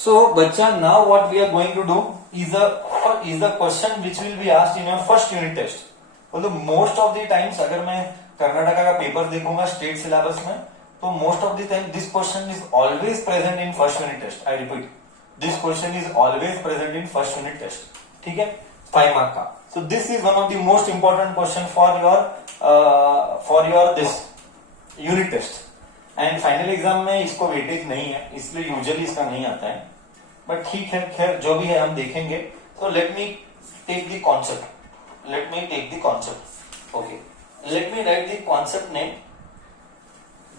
So बच्चा, now what we are going to do is the question which will be asked in your first unit test. मतलब most of the times अगर मैं कर्नाटका का paper देखूंगा state syllabus में, तो most of the time this question is always present in first unit test. I repeat, this question is always present in first unit test. ठीक है, 5 mark का. So this is one of the most important question for your this unit test. And final exam में इसको weightage नहीं है, इसलिए usually इसका नहीं आता है, बट ठीक है, खैर जो भी है हम देखेंगे. तो let me take the concept. Okay, let me write the concept name.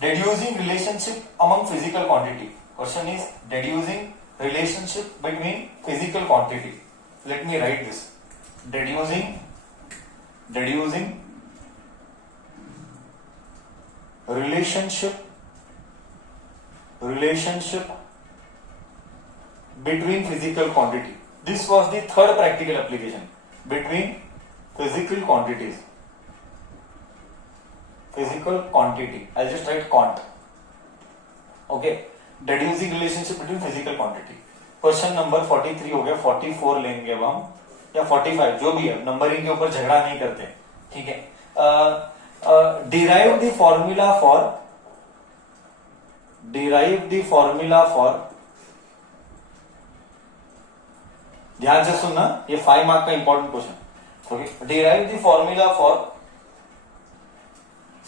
Deducing relationship among physical quantity. Question is deducing relationship between physical quantity. Let me write this. Deducing relationship between physical quantity. This was the third practical application. Between physical quantities. Physical quantity. I'll just write quant. Okay. Deducing relationship between physical quantity. Question number 43 हो गया, 44 लेंगे अब हम, या 45 जो भी है, numbering के ऊपर झगड़ा नहीं करते. ठीक है. Derive the formula for ध्यान से सुनना, ये 5 मार्क का important question. Okay. Derive the formula for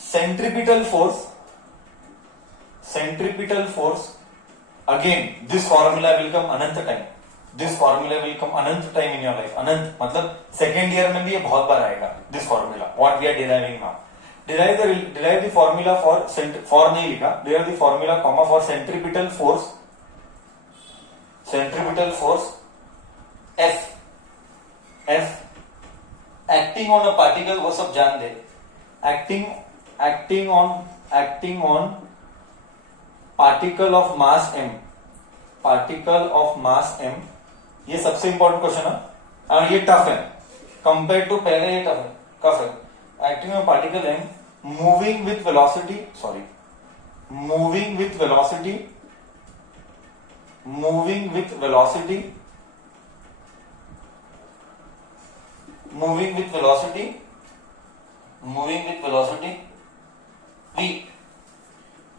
centripetal force. Again, this formula will come Anant time. This formula will come Anant time in your life. अनंत मतलब सेकेंड ईयर में भी ये बहुत बार आएगा. This formula, what we are deriving now. Derive the formula for नहीं लिखा. Derive the formula comma for centripetal force F acting on a particle, वो सब जान दे. acting on particle of mass m. ये सबसे इंपॉर्टेंट क्वेश्चन है और ये टफ है कंपेयर टू पहले. ये टफ है. acting on particle m moving with velocity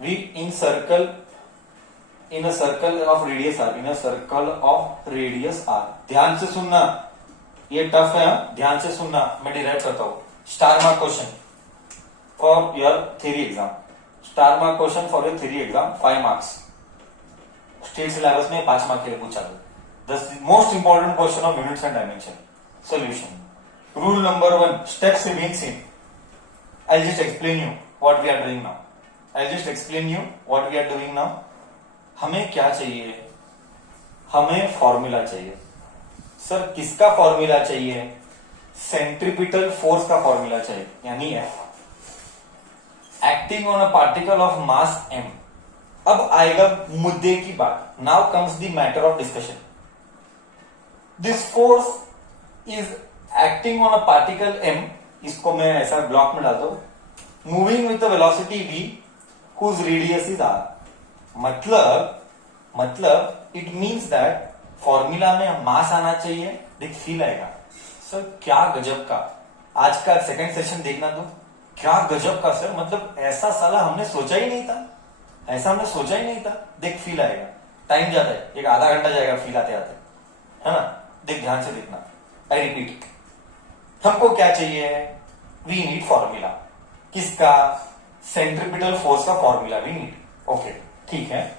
v in a circle of radius r. ध्यान से सुनना, ये टफ है, ध्यान से सुनना. मैं डिराइव करता हूं. Star mark question for your theory exam. 5 marks. State syllabus में 5 मार्क के लिए पूछा था. The most important question of units and dimension. Solution. Rule number 1. Steps remain same. I'll just explain you what we are doing now. हमें क्या चाहिए? हमें formula चाहिए. सर किसका फॉर्मूला चाहिए? सेंट्रीपिटल फोर्स का फॉर्मूला चाहिए, यानी F. Acting on a particle of mass M. अब आएगा मुद्दे की बात. Now comes the matter of discussion. This force is acting on a particle m. इसको मैं ऐसा ब्लॉक में डालता हूं. Moving with the velocity v whose radius is r. मतलब इट मीन्स दैट फॉर्मूला में मास आना चाहिए. देख फील आएगा. सर क्या गजब का, आज का सेकंड सेशन देखना तो क्या गजब का सर, मतलब ऐसा साला हमने सोचा ही नहीं था. देख फील आएगा. टाइम जाता है, एक आधा घंटा जाएगा फील आते आते, है ना. देख ध्यान से देखना. आई रिपीट, हमको क्या चाहिए? We need formula. किसका? सेंट्रीपिटल फोर्स का फॉर्मूला वी नीड. ओके ठीक है.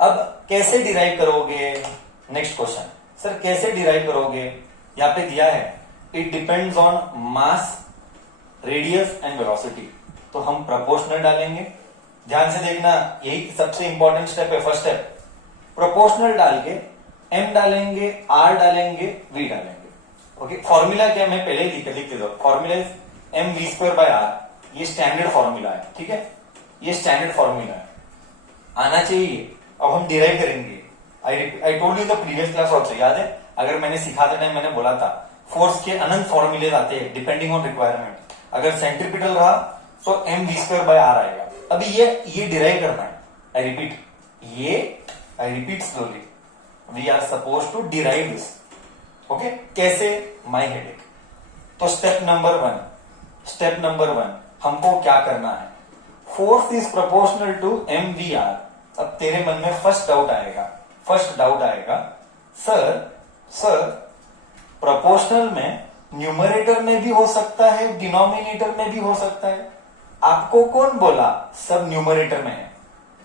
अब कैसे डिराइव करोगे? Next question. सर कैसे डिराइव करोगे? यहां पे दिया है it depends on mass, radius and velocity. तो हम प्रोपोर्शनल डालेंगे. ध्यान से देखना, यही सबसे इंपॉर्टेंट स्टेप है. फर्स्ट स्टेप प्रोपोर्शनल डाल के m डालेंगे, r डालेंगे, v डालेंगे. ओके. फॉर्मूला क्या मैं पहले ही लिख देता हूं. Formula is mv²/r. ये स्टैंडर्ड फॉर्मूला है. ठीक है, ये स्टैंडर्ड फॉर्मूला है, आना चाहिए. अब हम डिराइव करेंगे. I told you the previous class also. याद है, अगर मैंने सिखाते टाइम मैंने बोला था फोर्स के अनंत फॉर्मूले आते हैं डिपेंडिंग ऑन रिक्वायरमेंट. अगर सेंट्रीपिटल रहा तो mv²/r आएगा. अभी ये डिराइव करना है. आई रिपीट, ये I repeat slowly, we are suppose to derive this. Okay, कैसे? My headache. तो स्टेप नंबर वन हमको क्या करना है? Force is proportional to M V R. अब तेरे मन में फर्स्ट डाउट आएगा, सर प्रोपोर्शनल में न्यूमरेटर में भी हो सकता है, डिनोमिनेटर में भी हो सकता है। आपको कौन बोला सब न्यूमरेटर में है?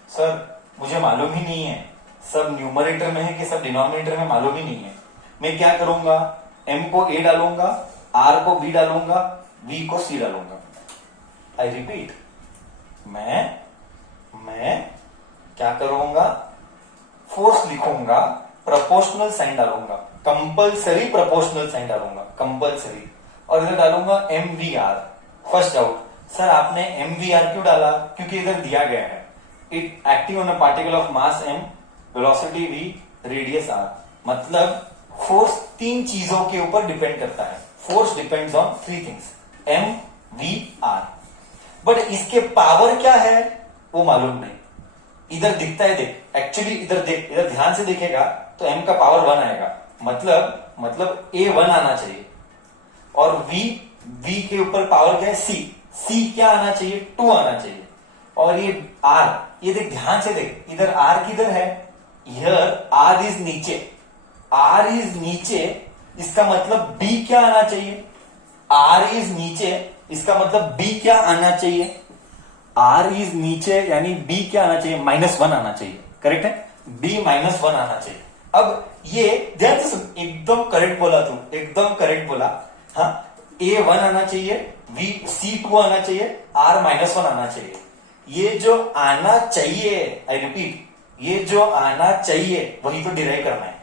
सर मुझे मालूम ही नहीं है सब न्यूमरेटर में है कि सब डिनोमिनेटर में, मालूम ही नहीं है। मैं क्या करूंगा? m को a डालूंगा, r को b डालूंगा, v को c डालूंगा। आई रिपीट, मैं क्या करूंगा? फोर्स लिखूंगा, प्रोपोर्शनल साइन डालूंगा, कंपल्सरी प्रोपोर्शनल साइन डालूंगा, कंपल्सरी, और इधर डालूंगा M V R. First doubt, sir आपने एम वी आर क्यों डाला? क्योंकि इधर दिया गया है it acting on a particle of mass m, velocity v, radius r। मतलब फोर्स तीन चीजों के ऊपर डिपेंड करता है। Force depends on three things, m, v, r। But इसके पावर क्या है वो मालूम नहीं। इधर दिखता है, देख, एक्चुअली इधर देख, इधर ध्यान से देखेगा तो m का पावर 1 आएगा, मतलब a 1 आना चाहिए। और v के ऊपर पावर क्या है? c क्या आना चाहिए? 2 आना चाहिए। और ये r, ये देख, ध्यान से देख, इधर r किधर है? हियर r इज नीचे, इसका मतलब b क्या आना चाहिए? r इज नीचे, इसका मतलब b क्या आना चाहिए? r इज नीचे यानी b क्या आना चाहिए? -1 आना चाहिए। करेक्ट है? b -1 आना चाहिए। अब ये ध्यान से सुन, एकदम करेक्ट बोला तू, एकदम करेक्ट बोला। हाँ, a 1 आना चाहिए, c 2 आना चाहिए, r -1 आना चाहिए। ये जो आना चाहिए, आई रिपीट, ये जो आना चाहिए वही तो डिराइव करना है।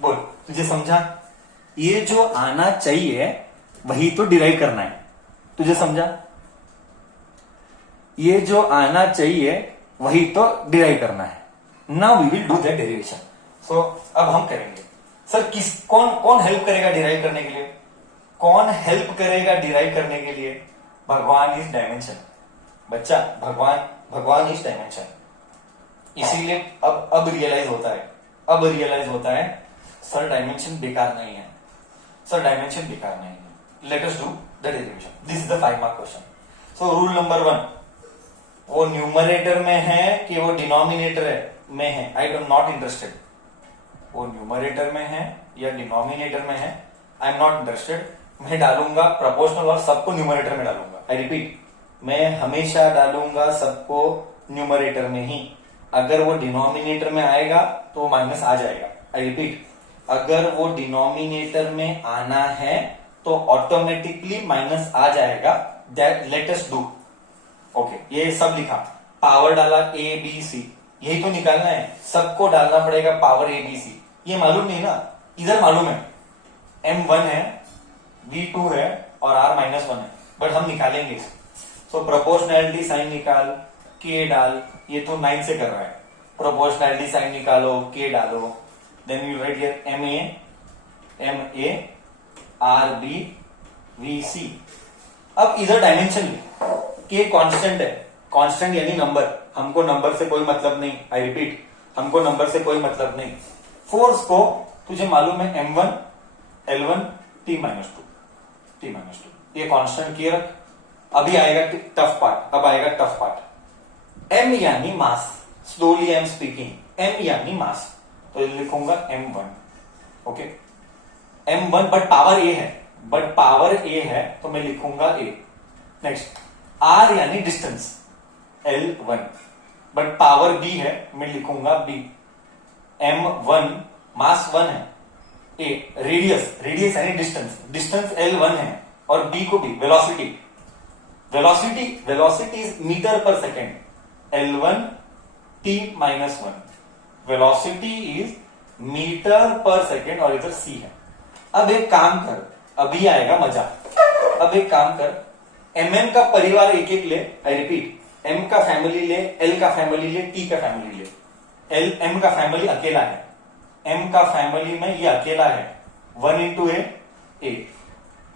बोल, तुझे समझा? ये जो आना चाहिए वही तो डिराइव करना है। तुझे समझा? ये जो आना चाहिए वही तो डिराइव करना है। Now we will do that derivation. So अब हम करेंगे। सर कौन हेल्प करेगा डिराइव करने के लिए? कौन हेल्प करेगा डिराइव करने के लिए? भगवान इज डायमेंशन। बच्चा, भगवान इज डायमेंशन। इसीलिए अब रियलाइज होता है सर डायमेंशन बेकार नहीं है, let us do the derivation. This is the 5 mark question. So rule number 1, वो न्यूमरेटर में है कि वो डिनोमिनेटर में है? I am not interested. वो न्यूमरेटर में है या डिनोमिनेटर में है, आई एम नॉट इंटरेस्टेड। मैं डालूंगा प्रोपोर्शनल और सबको न्यूमरेटर में डालूंगा। आई रिपीट, मैं हमेशा डालूंगा सबको न्यूमरेटर में ही। अगर वो डिनोमिनेटर में आएगा तो माइनस आ जाएगा। आई रिपीट, अगर वो डिनोमिनेटर में आना है तो ऑटोमेटिकली माइनस आ जाएगा। That let us do. Okay, ये सब लिखा, पावर डाला ए बी सी, यही तो निकालना है। सबको डालना पड़ेगा पावर ए बी सी। ये मालूम नहीं ना, इधर मालूम है m1 है, v2 है और r -1 है, बट हम निकालेंगे। सो प्रोपोर्शनैलिटी साइन निकाल, k डाल, ये तो 9 से कर रहा है। प्रोपोर्शनैलिटी साइन निकालो, k डालो, then you write here ma rb vc। अब इधर डायमेंशन ली, k कांस्टेंट है, कांस्टेंट यानी नंबर, हमको नंबर से कोई मतलब नहीं। आई रिपीट, हमको नंबर से कोई मतलब नहीं। फोर्स को तुझे मालूम है m1 l1 t -2, ये कांस्टेंट किए रख। अभी आएगा टफ पार्ट, m यानी mass. Slowly I am speaking, m यानी मास, तो लिखूंगा m1। Okay, m1 but power a है, तो मैं लिखूंगा a। नेक्स्ट, r यानी distance, l1 but power b है, मैं लिखूंगा b। m1 मास 1 है, a रेडियस यानी डिस्टेंस l1 है, और b को b velocity is metre per second, l1 t -1, velocity is metre per second, और इधर c है। अब एक काम कर, अभी आएगा मजा। अब एक काम कर, mm का परिवार एक ले। आई रिपीट, m का फैमिली ले, l का फैमिली ले, t का फैमिली ले। m का फैमिली अकेला है, m का फैमिली में ये अकेला है। 1 इंटू a,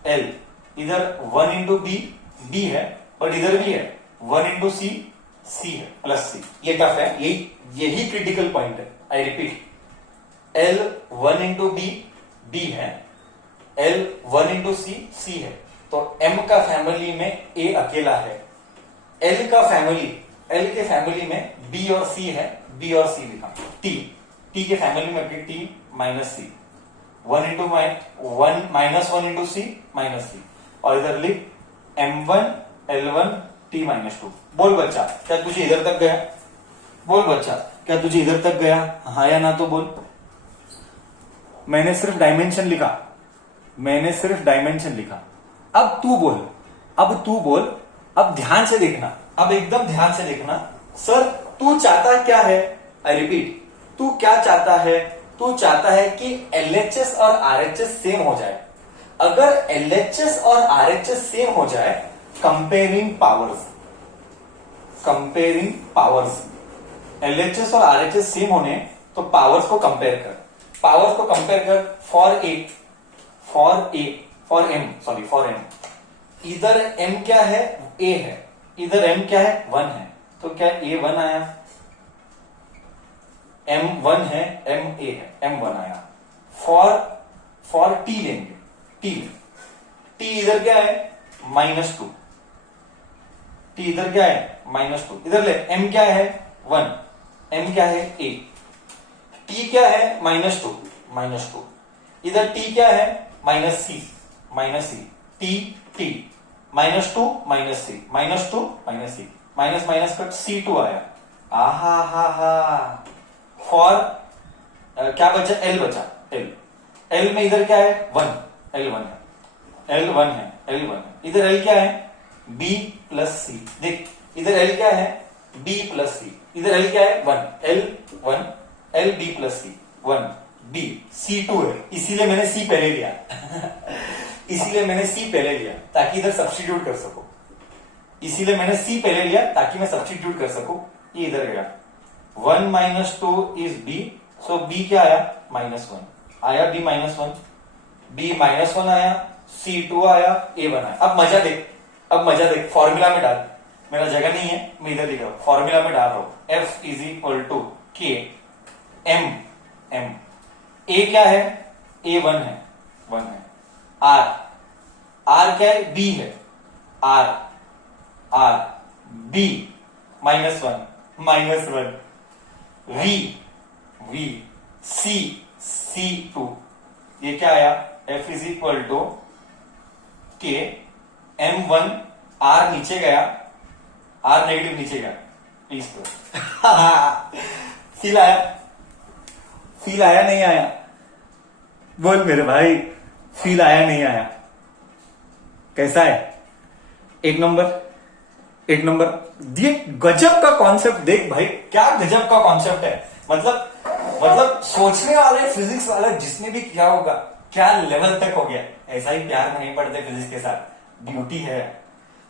l, इधर 1 इंटू b है, बट इधर भी है 1 इंटू c है, प्लस c। ये टफ है, यही क्रिटिकल पॉइंट है। I repeat, L one into B, B है, L one into C, C है, तो एम का फैमिली में ए अकेला है, एल का फैमिली, एल के फैमिली में बी और सी है, बी और सी लिखा, टी, टी के फैमिली में T minus C, one into one minus one into C minus C, और इधर लिख M1 L1 T minus two. बोल बच्चा, क्या तुझे इधर तक गया? बोल बच्चा, क्या तुझे इधर तक गया? हाँ या ना तो बोल। मैंने सिर्फ डायमेंशन लिखा, मैंने सिर्फ डायमेंशन लिखा। अब तू बोल, अब तू बोल, अब ध्यान से देखना, अब एकदम ध्यान से देखना। सर तू चाहता क्या है? आई रिपीट, तू क्या चाहता है? तू चाहता है कि LHS और RHS सेम हो जाए। अगर LHS और RHS सेम हो जाए, comparing powers, comparing powers, LHS और RHS सेम होने तो पावर्स को कंपेयर कर, पावर्स को कंपेयर कर for A, for A, for M, sorry for M. इधर m क्या है? a है, इधर m क्या है? 1 है, तो क्या a 1 आया? m 1 है, m a है, m 1 आया। फॉर t लेंगे, t, t इधर क्या है? -2, t इधर क्या है? -2, इधर ले, m क्या है? 1, m क्या है? a, t क्या है? -2, -2, इधर t क्या है? -c, -c, t, t, -2, -c, -2, -c, minus minus cut C2 आया। आहा हा हा। फॉर क्या बचा? L बचा, L, L में इधर क्या है? 1, L1 है, L1 है, L1 है, इधर L क्या है? B plus C। देख इधर L क्या है? B प्लस C, इधर L क्या है? 1, L1, LB plus C, 1, B, C2 है, इसीलिए मैंने C पहले लिया इसीलिए मैंने C पहले लिया ताकि इधर सब्स्टिट्यूट कर सकूं, इसीलिए मैंने C पहले लिया ताकि मैं सब्स्टिट्यूट कर सकूं। ये इधर गया, 1 minus 2 is B, so B क्या आया? -1 आया, B -1, B -1 आया, C2 आया, A1 आया। अब मजा देख, अब मजा देख, फॉर्मूला में डाल, मेरा जगह नहीं है, मैं इधर लिख रहा हूं, फॉर्मूला में डाल रहा हूं, F is equal to K M, M, A क्या है? A1 है, 1 है, R, R क्या है? B है, R, R, B -1, -1, V, V, C, C2, ये क्या आया? F is equal to K M1, R नीचे गया, R नेगेटिव नीचे गया, प्लीज फील आया? फील आया नहीं आया? बोल मेरे भाई, फील आया नहीं आया? कैसा है? एक नंबर, एक नंबर। देख गजब का कॉन्सेप्ट, देख भाई क्या गजब का कॉन्सेप्ट है। मतलब सोचने वाले फिजिक्स वाला जिसने भी किया होगा, क्या लेवल तक हो गया। ऐसा ही प्यार नहीं पड़ते फिजिक्स के साथ, ब्यूटी है,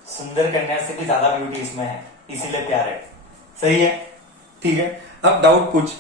सुंदर कन्या से भी ज्यादा ब्यूटी इसमें है, इसीलिए प्यार है। सही है, ठीक है। अब डाउट पूछ।